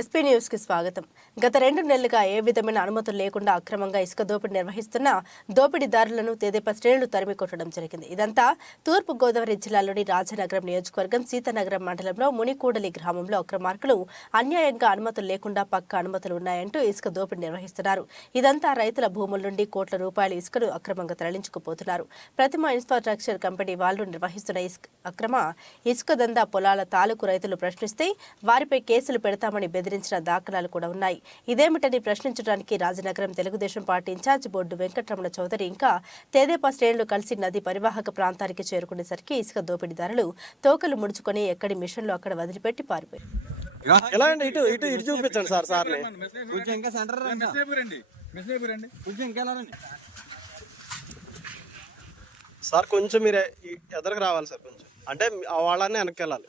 SP న్యూస్కి స్వాగతం. గత రెండు నెలలుగా ఏ విధమైన అనుమతులు లేకుండా అక్రమంగా ఇసుక దోపిడీ నిర్వహిస్తున్న దోపిడీదారులను తెదేపా శ్రేణులు తరిమి కొట్టడం జరిగింది. ఇదంతా తూర్పు గోదావరి జిల్లాలోని రాజనగరం నియోజకవర్గం సీతానగరం మండలంలో మునికూడలి గ్రామంలో అక్రమార్కులు అన్యాయంగా అనుమతులు లేకుండా పక్క అనుమతులు ఉన్నాయంటూ ఇసుక దోపిడీ నిర్వహిస్తున్నారు. ఇదంతా రైతుల భూముల నుండి కోట్ల రూపాయల ఇసుకను అక్రమంగా తరలించుకుపోతున్నారు. ప్రతిమ ఇన్ఫ్రాస్ట్రక్చర్ కంపెనీ వాళ్ళు నిర్వహిస్తున్న ఇసుక అక్రమ ఇసుక దందా పొలాల తాలూకు రైతులు ప్రశ్నిస్తే వారిపై కేసులు పెడతామని బెదిరి బెదిరించిన దాఖలాలు కూడా ఉన్నాయి. ఇదేమిటని ప్రశ్నించడానికి Rajanagaram Telugu Desam party incharge board Venkataramana Chowdary ఇంకా తెదేపా శ్రేణులు కలిసి నది పరివాహక ప్రాంతానికి చేరుకునేసరికి ఇసుక దోపిడీదారులు తోకలు ముడుచుకొని ఎక్కడి మిషన్లు అక్కడ వదిలిపెట్టి పారిపోయారు ఎలా అండి? ఇటు ఇటు ఇటు చూపించండి సార్ కొంచెం ఇంకా సెంటర్ ఇంకా సార్ కొంచెం మీరు ఎదరకు రావాలి సార్ కొంచెం. అంటే ఆ వాళ్ళని వెనక్కి వెళ్ళాలి.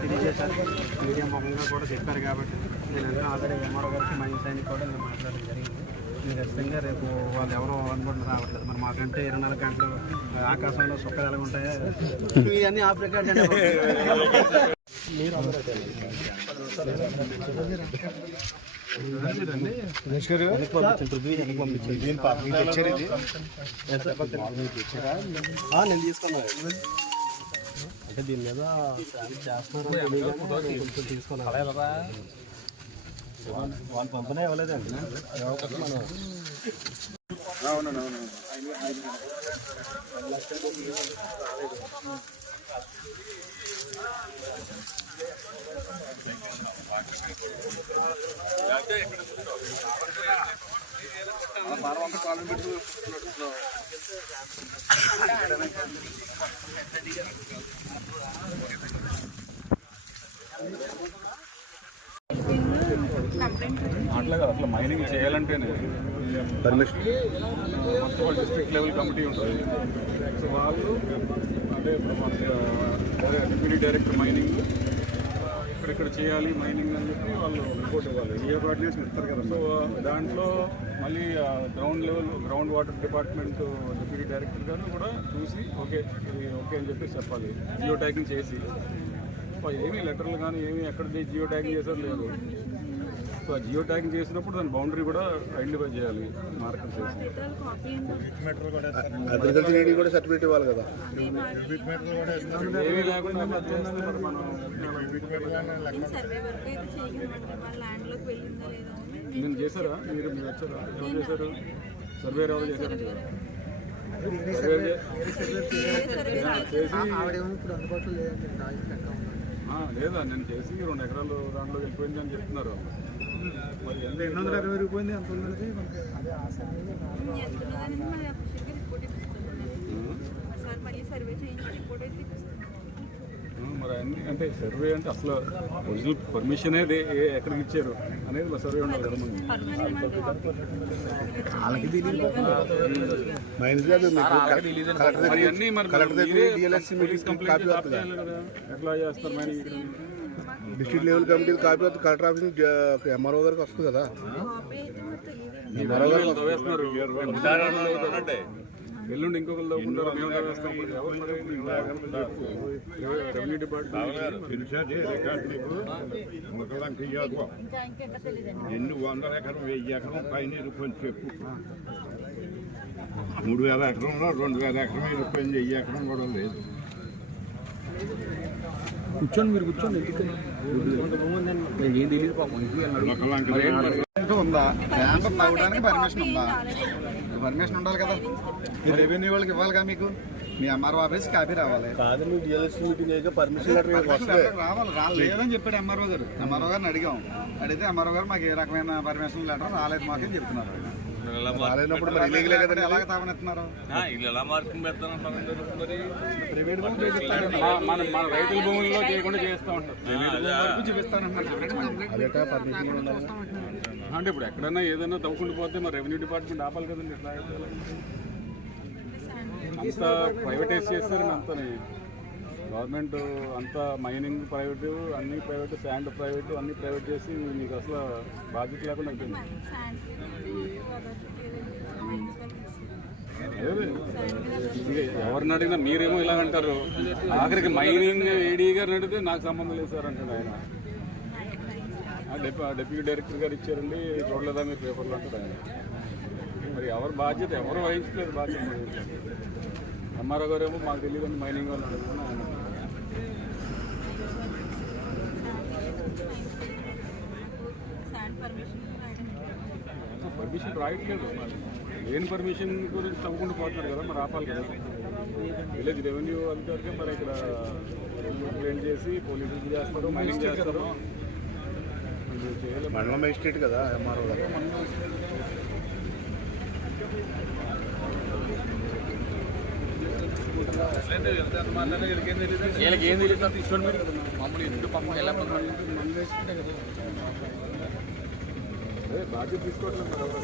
తెలియజేశారు మీడియా మొహంగా కూడా చెప్పారు కాబట్టి నేను అన్నీ ఆల్రెడీ ఎంఆర్ఓ గారికి మా ఇంటి కూడా నేను మాట్లాడడం జరిగింది మీరు ఖచ్చితంగా రేపు వాళ్ళు ఎవరో అనుకుంటున్నారు రావట్లేదు మరి మాకంటే ఇరవై నాలుగు గంటలు ఆకాశంలో సుఖాలు ఎలా ఉంటాయో ఇవన్నీ ఆఫ్ రికార్డ్ నేను తీసుకున్నాను అంటే దీని మీద చేస్తున్నారు తీసుకోవాలి వాళ్ళు పంపనే ఇవ్వలేదండి. మనం అట్లాగా అట్లా mining చేయాలంటేనే permission all district level committee ఉంటుంది సో వాళ్ళు అంటే డిప్యూటీ డైరెక్టర్ మైనింగ్ ఎక్కడెక్కడ చేయాలి మైనింగ్ అని చెప్పి వాళ్ళు రిపోర్ట్ ఇవ్వాలి. ఏ కోఆర్డినేషన్ ఇస్తారు కదా సో దాంట్లో మళ్ళీ ground level ground water department deputy director గారు కూడా చూసి ఓకే ఇది ఓకే అని చెప్పి చెప్పాలి. జియో ట్యాగింగ్ చేసి ఏమీ లెటర్లు కానీ ఏమీ ఎక్కడ జియో ట్యాగింగ్ చేశారు లేదు. సో జియో ట్యాగింగ్ చేసినప్పుడు దాని బౌండరీ కూడా ఐడెంటిఫై చేయాలి చేసి. ఏడీ కూడా సర్టిఫికేట్ ఇవ్వాలి కదా. ఏమీ లేకుండా నేను చేశారా? మీరు మీరు వచ్చారా? ఎవరు చేశారు? సర్వే ఎవరు చేశారంట ఆ, లేదా నేను చేసి రెండు ఎకరాలు దాంట్లో వెళ్ళిపోయింది అని చెప్తున్నారు ఎన్ని వందల చేయించి రిపోర్ట్ అయితే ఇప్పిస్తున్నాను మరి అన్ని అంటే సర్వే అంటే అసలు ఒరిజినల్ పర్మిషన్ అనేది ఏ- ఎక్కడికి ఇచ్చారు అనేది మా సర్వే ఉండాలి కదా. మరి అన్నీ మరి ఎట్లా చేస్తారు మరి district level committee copy collector office MRO గారికి వస్తుంది కదా. ఎల్లుండి ఇంకొకరు తవ్వుకుంటారు మేము తవ్వేస్తాం రెవెన్యూ డిపార్ట్మెంట్ ఎన్ని వందల ఎకరం వెయ్యి ఎకరం పైన ఇరుకొని చెప్పు. మూడు వేల ఎకరంలో రెండు వేల ఎకరం వెయ్యి ఎకరం కూడా లేదు. కూర్చోండి మీరు కూర్చోండి ఏం తెలియదు పాపం మరి ఏంటి మరి? ఉందా? పర్మిషన్ ఉందా పర్మిషన్ ఉండాలి కదా. రెవెన్యూ వాళ్ళకి ఇవ్వాలి కదా మీకు? మీ ఎంఆర్ఓ ఆఫీస్ కాపీ రావాలి. రావాలి. రా లేదని చెప్పాడు ఎంఆర్ఓ గారు. ఎంఆర్ఓ గారిని అడిగాం. అడిగితే ఎంఆర్ఓ గారు మాకు ఏ రకమైన పర్మిషన్ లెటర్ రాలేదు మాకు అని రాలేనప్పుడు మరి ఇల్లీగలే కదండి ఎలా మార్కింగ్ పెడతాను మరి. ప్రైవేట్. మన మన రైతుల భూముల్లో చేయకుండా చేస్తూ ఉంటారు. వరకు చూపిస్తారన్నారు అదేట పర్మిషన్ ఉండాలి. అంటే ఇప్పుడు ఎక్కడైనా ఏదైనా తవ్వుకుంటూ పోతే మరి రెవెన్యూ డిపార్ట్మెంట్ ఆపాలి కదండి ఎలా? అంతా ప్రైవేటైజ్ చేస్తారు అంతని. గవర్నమెంట్ అంతా మైనింగ్ ప్రైవేట్ అన్ని ప్రైవేట్ శాండ్ ప్రైవేట్ అన్ని ప్రైవేట్ చేసి మీకు అసలు బాధ్యత లేకుండా అదే ఇక ఎవరిని అడిగినా మీరేమో ఇలా అంటారు. ఆఖరికి మైనింగ్ ఏడీ గారిని అడిగితే నాకు సంబంధం లేదు సార్ అంటాడు ఆయన. డెప్యూటీ డైరెక్టర్ గారు ఇచ్చారండి చూడలేదా మీరు పేపర్లో అంటారు ఆయన. మరి ఎవరు బాధ్యత ఎవరు వహించలేదు బాధ్యత ఎంఆర్ఓ గారు ఏమో మాకు తెలియదు మైనింగ్ వాళ్ళు అడుగుతున్నా ఆయన. పర్మిషన్ రాయట్లేదు లేని పర్మిషన్ గురించి తవ్వుకుంటూ పోతున్నారు కదా మరి ఆపాలి కదా? విలేజ్ రెవెన్యూ అధికారికి మరి ఇక్కడ క్లెయిమ్ చేసి పోలీసులు చేస్తారు మైనింగ్ చేస్తారు. మండలం మేజిస్ట్రేట్ కదా ఎంఆర్ఓ గారు? వీళ్ళకి ఏం తెలియదు సార్ తీసుకోండి మీరు. మామూలు ఇంటి పంప ఎలా అదే బాధ్యత తీసుకోవట్లేదు మరి ఎవరు?